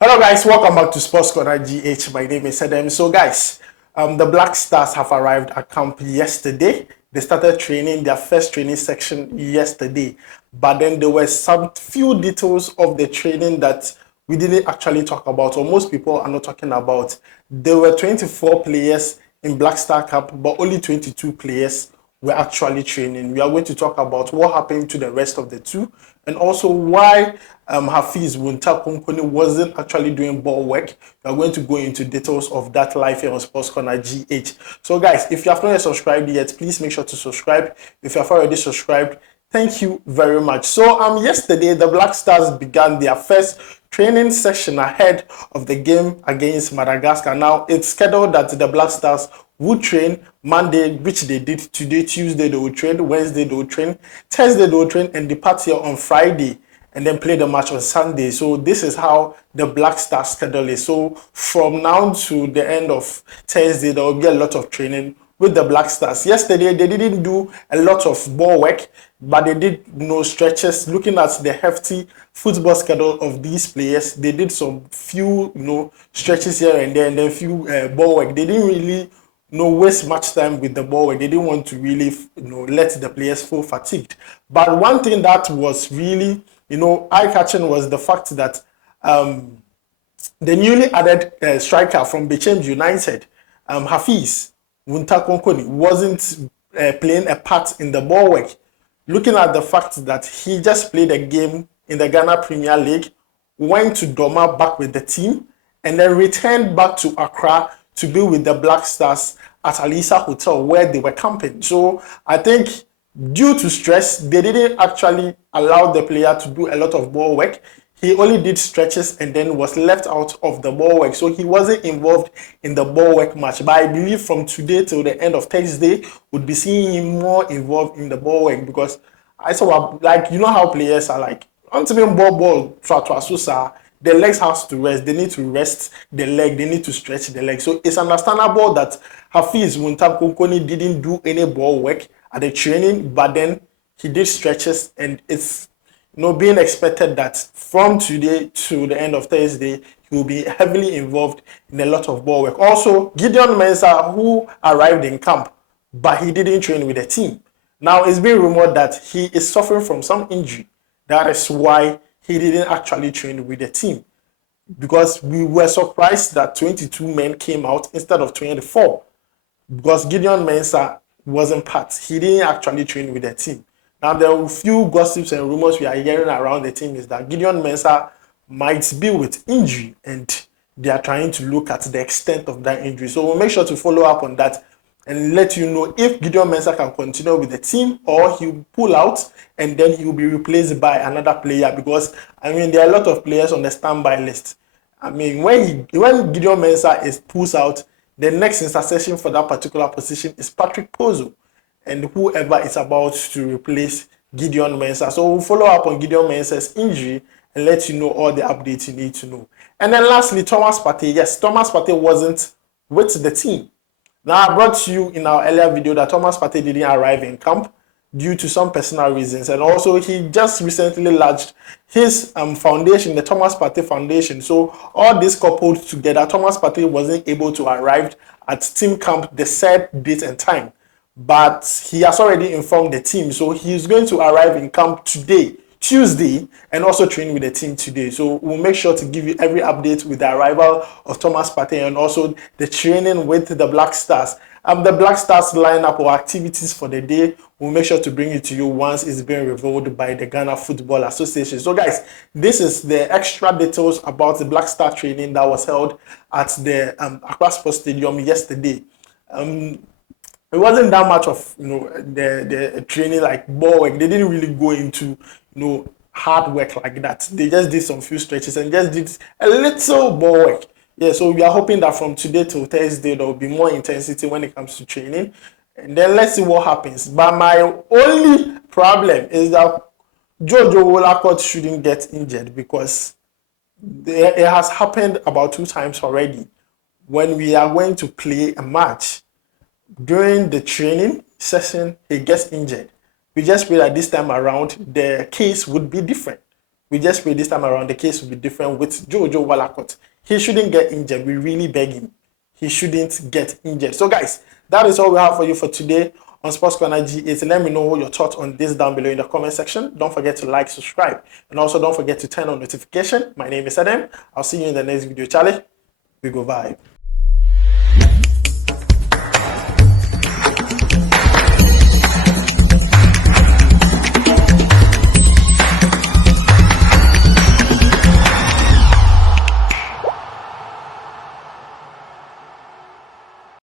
Hello guys, welcome back to SportsCornergh. My name is Adam. So guys, the Black Stars have arrived at camp yesterday. They started training their first training section yesterday, but then there were some few details of the training that we didn't actually talk about, or most people are not talking about. There were 24 players in Black Star camp, but only 22 players were actually training. We are going to talk about what happened to the rest of the two, and also why Hafiz Wontah konkoni wasn't actually doing ball work. We are going to go into details of that live here on Sports Corner GH. So guys, if you have not yet subscribed yet, please make sure to subscribe. If you have already subscribed, thank you very much. So yesterday the Black Stars began their first training session ahead of the game against Madagascar. Now it's scheduled that the Black Stars would train Monday, which they did today. Tuesday they will train, Wednesday they will train, Thursday they will train, and depart here on Friday and then play the match on Sunday. So this is how the Black Stars schedule is. So from now to the end of Thursday, there will be a lot of training with the Black Stars. Yesterday they didn't do a lot of ball work, but they did stretches. Looking at the hefty football schedule of these players, they did some few stretches here and there, and then few ball work. They didn't really waste much time with the ball. They didn't want to really let the players feel fatigued. But one thing that was really eye-catching was the fact that the newly added striker from Bechem United, Hafiz Wontah wasn't playing a part in the ball work. Looking at the fact that he just played a game in the Ghana Premier League, went to Doma back with the team, and then returned back to Accra to be with the Black Stars at Alisa Hotel where they were camping. So I think due to stress, they didn't actually allow the player to do a lot of ball work. He only did stretches and then was left out of the ball work. So he wasn't involved in the ball work much. But I believe from today till the end of Thursday, we'd be seeing him more involved in the ball work, because I saw, like, you know how players are like, the legs has to rest. They need to rest the leg. They need to stretch the leg. So it's understandable that Hafiz Wontah konkoni didn't do any ball work at the training, but then he did stretches, and it's being expected that from today to the end of Thursday, he will be heavily involved in a lot of ball work. Also, Gideon Mensah, who arrived in camp, but he didn't train with the team. Now, it's been rumored that he is suffering from some injury. That is why he didn't actually train with the team, because we were surprised that 22 men came out instead of 24, because Gideon Mensah wasn't part. He didn't actually train with the team. Now, there are a few gossips and rumors we are hearing around the team is that Gideon Mensah might be with injury, and they are trying to look at the extent of that injury. So we'll make sure to follow up on that and let you know if Gideon Mensah can continue with the team or he'll pull out and then he'll be replaced by another player, because there are a lot of players on the standby list. When Gideon Mensah pulls out, the next in succession for that particular position is Patrick Pozo, and whoever is about to replace Gideon Mensah. So we'll follow up on Gideon Mensah's injury and let you know all the updates you need to know. And then lastly, Thomas Partey. Yes, Thomas Partey wasn't with the team. Now, I brought you in our earlier video that Thomas Partey didn't arrive in camp due to some personal reasons, and also he just recently launched his foundation, the Thomas Partey Foundation. So all this coupled together, Thomas Partey wasn't able to arrive at team camp the said date and time, but he has already informed the team, so he's going to arrive in camp today, Tuesday, and also train with the team today. So we'll make sure to give you every update with the arrival of Thomas Partey and also the training with the Black Stars. The Black Stars lineup or activities for the day, we'll make sure to bring it to you once it's been revealed by the Ghana Football Association. So guys, this is the extra details about the Black Star training that was held at the Accra Sports Stadium yesterday. It wasn't that much of the training like ball work. They didn't really go into hard work like that. They just did some few stretches and just did a little ball work. Yeah, so we are hoping that from today till Thursday there will be more intensity when it comes to training, and then let's see what happens. But my only problem is that Jojo Wolacott shouldn't get injured, because it has happened about 2 times already. When we are going to play a match, during the training session, he gets injured. We just pray that this time around, the case would be different. We just pray this time around the case will be different with Jojo Wallacott. He shouldn't get injured. We really beg him. He shouldn't get injured. So guys, that is all we have for you for today on Sports Corner G8. Let me know your thoughts on this down below in the comment section. Don't forget to like, subscribe, and also don't forget to turn on notification. My name is Adam. I'll see you in the next video. Charlie, we go vibe.